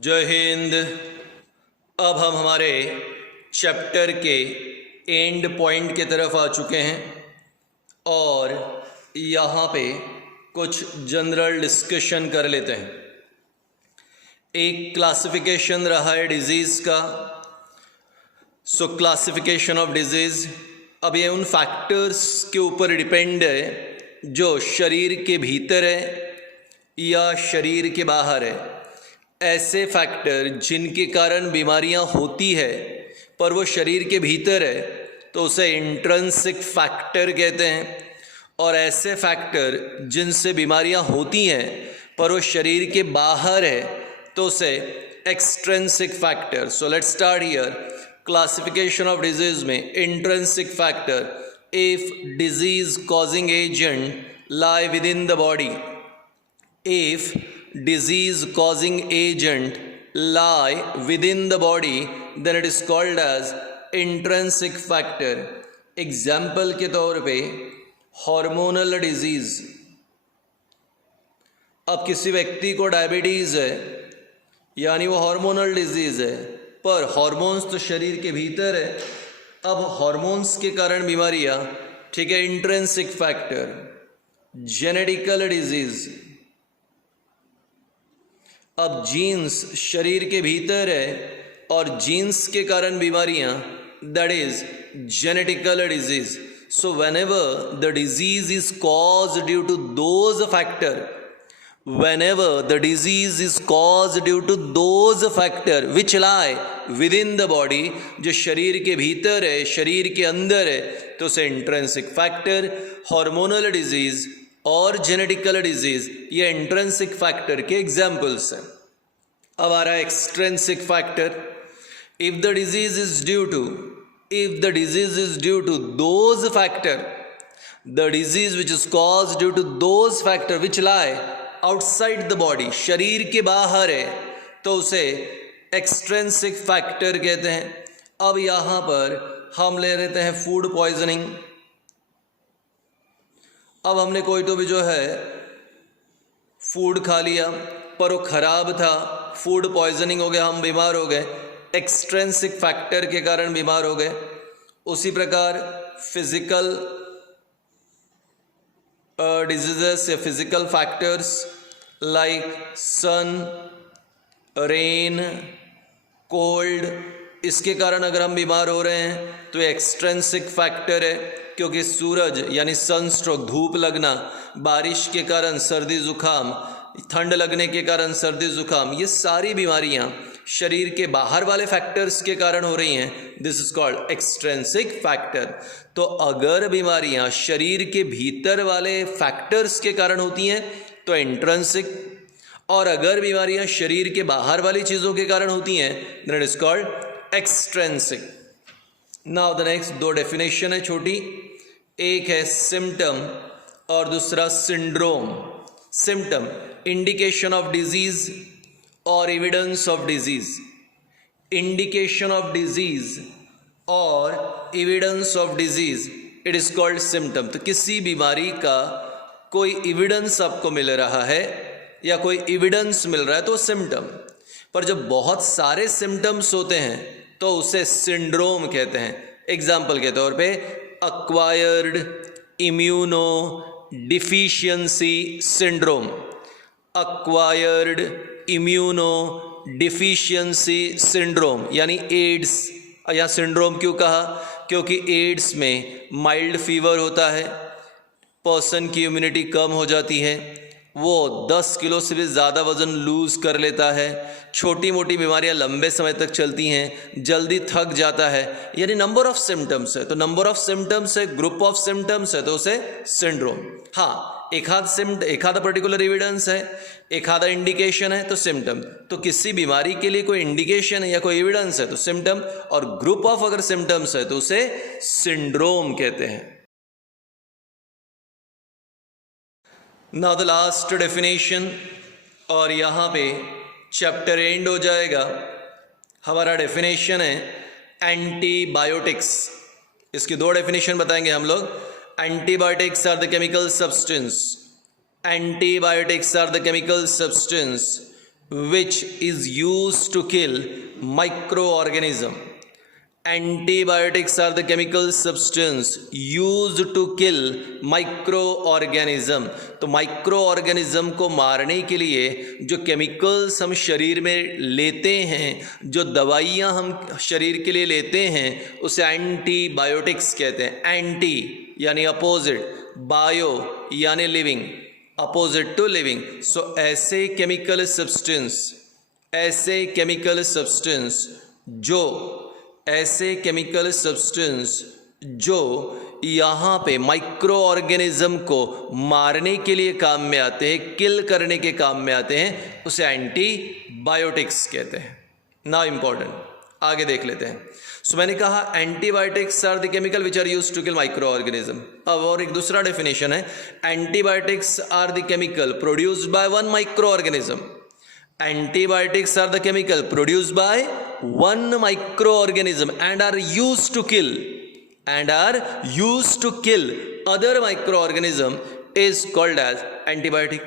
जय हिंद। अब हम हमारे चैप्टर के एंड पॉइंट की तरफ आ चुके हैं और यहाँ पे कुछ जनरल डिस्कशन कर लेते हैं। एक क्लासिफिकेशन रहा है डिजीज़ का। सो क्लासिफिकेशन ऑफ डिजीज़, अब ये उन फैक्टर्स के ऊपर डिपेंड है जो शरीर के भीतर है या शरीर के बाहर है। ऐसे फैक्टर जिनके कारण बीमारियां होती है पर वो शरीर के भीतर है तो उसे इंट्रिंसिक फैक्टर कहते हैं, और ऐसे फैक्टर जिनसे बीमारियां होती हैं पर वो शरीर के बाहर है तो उसे extrinsic factor. So let's start here. Classification of disease में intrinsic factor, if disease causing agent lie within the body, if disease causing agent lie within the body, then it is called as intrinsic factor. Example के तौर पे hormonal disease. अब किसी व्यक्ति को diabetes है यानी वो हार्मोनल डिजीज है, पर हार्मोन्स तो शरीर के भीतर है। अब हार्मोन्स के कारण बीमारियां, ठीक है, इंट्रिंसिक फैक्टर। जेनेटिकल डिजीज, अब जीन्स शरीर के भीतर है और जीन्स के कारण बीमारियां, that is genetical disease. So whenever the disease is caused due to those factor, whenever the disease is caused due to those factor which lie within the body, जो शरीर के भीतर है, शरीर के अंदर है, तो उसे इंट्रिंसिक फैक्टर। हार्मोनल डिजीज और जेनेटिकल डिजीज ये इंट्रिंसिक फैक्टर के एग्जाम्पल्स हैं। अब आ रहा है extrinsic factor. If the disease is due to those factor, the disease which is cause due to those factor which lie outside the body, शरीर के बाहर है, तो उसे एक्सट्रिंसिक फैक्टर कहते हैं। अब यहाँ पर हम ले लेते हैं फूड पॉइजनिंग। अब हमने कोई तो भी जो है फूड खा लिया पर वो खराब था, फूड पॉइजनिंग हो गया, हम बीमार हो गए, एक्सट्रिंसिक फैक्टर के कारण बीमार हो गए। उसी प्रकार फिजिकल डिजीजेस या फिजिकल फैक्टर्स लाइक सन, रेन, कोल्ड, इसके कारण अगर हम बीमार हो रहे हैं तो एक्सट्रिंसिक फैक्टर है, क्योंकि सूरज यानी सनस्ट्रोक, धूप लगना, बारिश के कारण सर्दी जुकाम, ठंड लगने के कारण सर्दी जुकाम, ये सारी बीमारियां शरीर के बाहर वाले फैक्टर्स के कारण हो रही हैं। This is called extrinsic factor. तो अगर बीमारियां शरीर के भीतर वाले फैक्टर्स के कारण होती हैं तो इंट्रिंसिक, और अगर बीमारियां शरीर के बाहर वाली चीज़ों के कारण होती हैं then it is called extrinsic. Now the next दो डेफिनेशन है छोटी, एक है सिम्टम और दूसरा syndrome. Symptom indication of disease और evidence of disease. Indication of disease और evidence of disease, it is called symptom. तो किसी बीमारी का कोई एविडेंस आपको मिल रहा है या कोई एविडेंस मिल रहा है तो सिम्टम। पर जब बहुत सारे सिम्टम्स होते हैं तो उसे सिंड्रोम कहते हैं। एग्जाम्पल के तौर पे acquired immuno deficiency syndrome, acquired immuno deficiency syndrome यानी एड्स। या सिंड्रोम क्यों कहा? क्योंकि एड्स में माइल्ड फीवर होता है, पर्सन की इम्यूनिटी कम हो जाती है, वो 10 किलो से भी ज़्यादा वज़न लूज़ कर लेता है, छोटी मोटी बीमारियां लंबे समय तक चलती हैं, जल्दी थक जाता है, यानी नंबर ऑफ सिम्टम्स है। तो नंबर ऑफ सिम्टम्स है, ग्रुप ऑफ सिम्टम्स है, तो उसे सिंड्रोम। हाँ, एक आधा पर्टिकुलर एविडेंस है, एक आधा इंडिकेशन है तो सिम्टम। तो किसी बीमारी के लिए कोई इंडिकेशन है या कोई एविडेंस है तो सिम्टम, और ग्रुप ऑफ अगर सिम्टम्स है तो उसे सिंड्रोम कहते हैं। नाउ द लास्ट डेफिनेशन, और यहाँ पे चैप्टर एंड हो जाएगा। हमारा डेफिनेशन है एंटीबायोटिक्स। इसकी दो डेफिनेशन बताएंगे हम लोग। Antibiotics are the chemical substance, antibiotics are the chemical substance which is used to kill microorganism. Antibiotics are the chemical substance used to kill microorganism. तो माइक्रोऑर्गेनिज्म को मारने के लिए जो केमिकल्स हम शरीर में लेते हैं, जो दवाइयाँ हम शरीर के लिए लेते हैं, उसे एंटीबायोटिक्स कहते हैं. एंटी यानी अपोजिट, बायो यानी लिविंग, अपोजिट टू लिविंग. सो ऐसे केमिकल सब्सटेंस जो यहाँ पे माइक्रो ऑर्गेनिज्म को मारने के लिए काम में आते हैं, किल करने के काम में आते हैं, उसे एंटीबायोटिक्स कहते हैं. नाउ इम्पॉर्टेंट, आगे देख लेते हैं. सो मैंने कहा antibiotics are the chemical which are used to kill micro organism. अब और एक दूसरा डेफिनेशन है, antibiotics are the chemical produced by one micro organism. Antibiotics are the chemical produced by one microorganism and are used to kill other microorganism is called as antibiotic.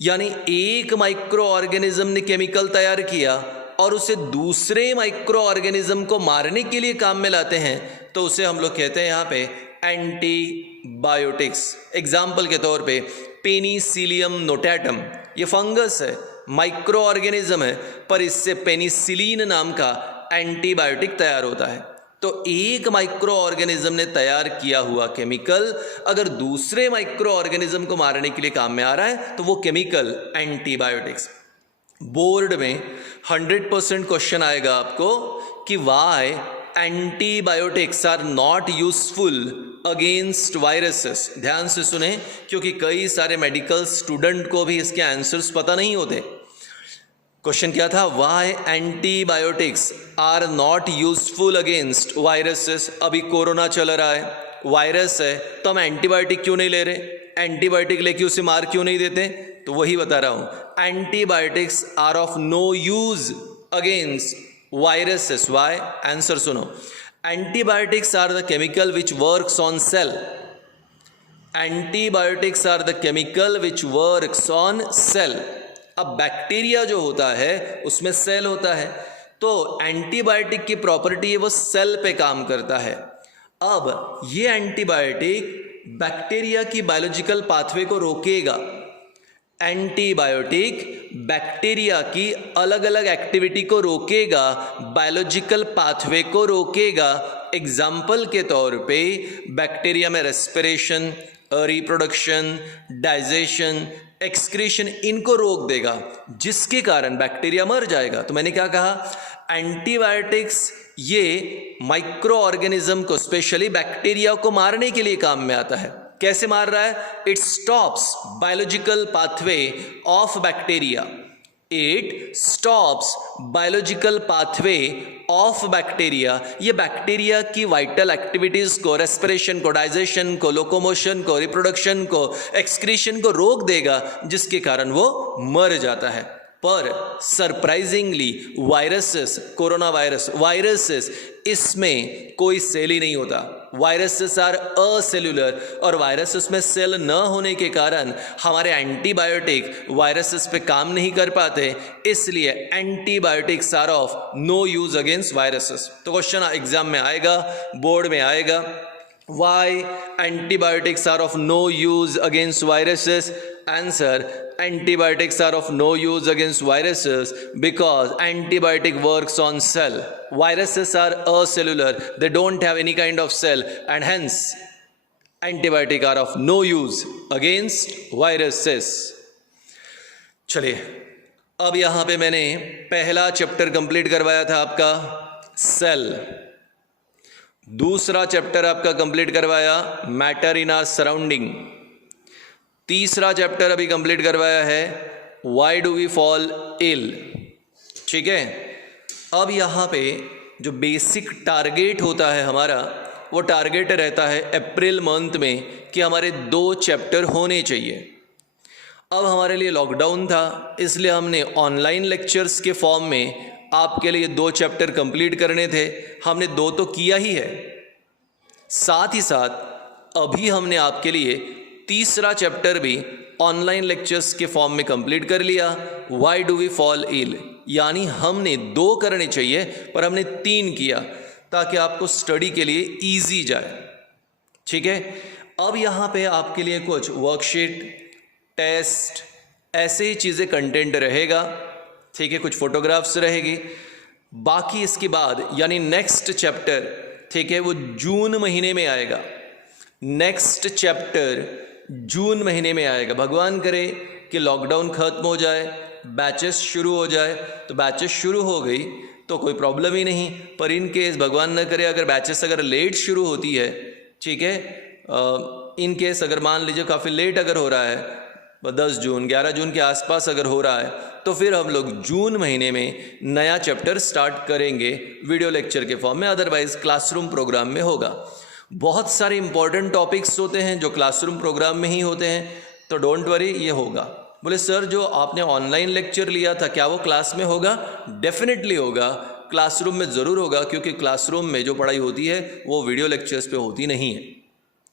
यानी एक micro organism ने chemical तैयार किया और उसे दूसरे micro organism को मारने के लिए काम में लाते हैं, तो उसे हम लोग कहते हैं यहाँ पे एंटीबायोटिक्स. एग्जाम्पल के तौर पे पेनिसिलियम नोटाटम, ये फंगस है, माइक्रो ऑर्गेनिज्म है, पर इससे पेनिसिलिन नाम का एंटीबायोटिक तैयार होता है. तो एक माइक्रो ऑर्गेनिज्म ने तैयार किया हुआ केमिकल अगर दूसरे माइक्रो ऑर्गेनिज्म को मारने के लिए काम में आ रहा है, तो वो केमिकल एंटीबायोटिक्स. बोर्ड में 100% क्वेश्चन आएगा आपको कि why antibiotics are not useful against viruses. ध्यान से सुने, क्योंकि कई सारे मेडिकल स्टूडेंट को भी इसके आंसर्स पता नहीं होते. क्वेश्चन क्या था, why antibiotics are not useful against viruses. अभी कोरोना चल रहा है, वायरस है, तो हम एंटीबायोटिक क्यों नहीं ले रहे, एंटीबायोटिक लेके उसे मार क्यों नहीं देते? तो वही बता रहा हूं, antibiotics are of no use against viruses. Why? Answer सुनो. Antibiotics are the chemical which works on cell. Antibiotics are the chemical which works on cell. अब बैक्टीरिया जो होता है उसमें सेल होता है, तो एंटीबायोटिक की प्रॉपर्टी है वो सेल पे काम करता है. अब ये एंटीबायोटिक बैक्टीरिया की बायोलॉजिकल पाथवे को रोकेगा. एंटीबायोटिक बैक्टीरिया की अलग अलग एक्टिविटी को रोकेगा, बायोलॉजिकल पाथवे को रोकेगा. एग्जाम्पल के तौर पे बैक्टीरिया में रेस्पिरेशन, रिप्रोडक्शन, डाइजेशन, एक्सक्रीशन, इनको रोक देगा, जिसके कारण बैक्टीरिया मर जाएगा. तो मैंने क्या कहा, एंटीबायोटिक्स ये माइक्रो ऑर्गेनिज्म को, स्पेशली बैक्टीरिया को मारने के लिए काम में आता है. कैसे मार रहा है? It stops biological pathway of bacteria. It stops biological pathway of bacteria. ये बैक्टीरिया की वाइटल एक्टिविटीज को, रेस्पिरेशन को, डाइजेशन को, लोकोमोशन को, रिप्रोडक्शन को, एक्सक्रीशन को रोक देगा, जिसके कारण वो मर जाता है. पर सरप्राइजिंगली वायरसेस, कोरोना वायरसेस, इसमें कोई सेल ही नहीं होता. वायरसेस आर असेल्युलर, और वायरसेस में सेल न होने के कारण हमारे एंटीबायोटिक वायरसेस पे काम नहीं कर पाते. इसलिए antibiotics are of no use against viruses. तो क्वेश्चन एग्जाम में आएगा, बोर्ड में आएगा, why antibiotics are of no use against viruses. Answer, antibiotics are of no use against viruses because antibiotic works on cell. Viruses are acellular, they don't have any kind of cell, and hence antibiotic are of no use against viruses. चलिए, अब यहाँ पे मैंने पहला chapter complete करवाया था आपका cell. दूसरा चैप्टर आपका कंप्लीट करवाया मैटर इन आवर सराउंडिंग. तीसरा चैप्टर अभी कंप्लीट करवाया है why do we fall ill. ठीक है, अब यहाँ पे जो बेसिक टारगेट होता है हमारा, वो टारगेट रहता है अप्रैल मंथ में कि हमारे 2 चैप्टर होने चाहिए. अब हमारे लिए लॉकडाउन था, इसलिए हमने ऑनलाइन लेक्चर्स के फॉर्म में आपके लिए 2 चैप्टर कंप्लीट करने थे. हमने 2 तो किया ही है, साथ ही साथ अभी हमने आपके लिए तीसरा चैप्टर भी ऑनलाइन लेक्चर्स के फॉर्म में कंप्लीट कर लिया। Why do we fall ill, यानी हमने 2 करने चाहिए पर हमने 3 किया ताकि आपको स्टडी के लिए इजी जाए। ठीक है, अब यहाँ पे आपके लिए कुछ वर्कशीट, टेस्ट, ऐसे ही चीज़ें कंटेंट रहेगा। ठीक है, कुछ फोटोग्राफ्स रहेगी। बाकी इसके बाद यानी नेक्स्ट चैप्टर, ठीक है, वो जून महीने में आएगा। नेक्स्ट चैप्टर जून महीने में आएगा। भगवान करे कि लॉकडाउन खत्म हो जाए, बैचेस शुरू हो जाए, तो बैचेस शुरू हो गई तो कोई प्रॉब्लम ही नहीं। पर इन केस भगवान न करे अगर बैचेस अगर लेट शुरू होती है, ठीक है, इन केस अगर मान लीजिए काफ़ी लेट अगर हो रहा है, 10 जून 11 जून के आसपास अगर हो रहा है, तो फिर हम लोग जून महीने में नया चैप्टर स्टार्ट करेंगे वीडियो लेक्चर के फॉर्म में, अदरवाइज क्लासरूम प्रोग्राम में होगा। बहुत सारे इंपॉर्टेंट टॉपिक्स होते हैं जो क्लासरूम प्रोग्राम में ही होते हैं, तो डोंट वरी, ये होगा। बोले सर जो आपने ऑनलाइन लेक्चर लिया था क्या वो क्लास में होगा? डेफिनेटली होगा, क्लासरूम में ज़रूर होगा, क्योंकि क्लासरूम में जो पढ़ाई होती है वो वीडियो लेक्चर्स पे होती नहीं है।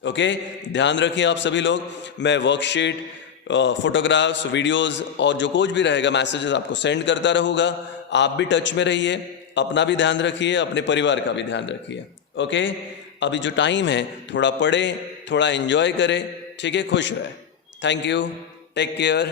ओके, ध्यान रखिए आप सभी लोग। मैं वर्कशीट, फोटोग्राफ्स, वीडियोस और जो कुछ भी रहेगा मैसेजेस आपको सेंड करता रहूँगा। आप भी टच में रहिए, अपना भी ध्यान रखिए, अपने परिवार का भी ध्यान रखिए। ओके, अभी जो टाइम है थोड़ा पढ़े, थोड़ा एंजॉय करें, ठीक है, खुश रहे। Thank you, take care.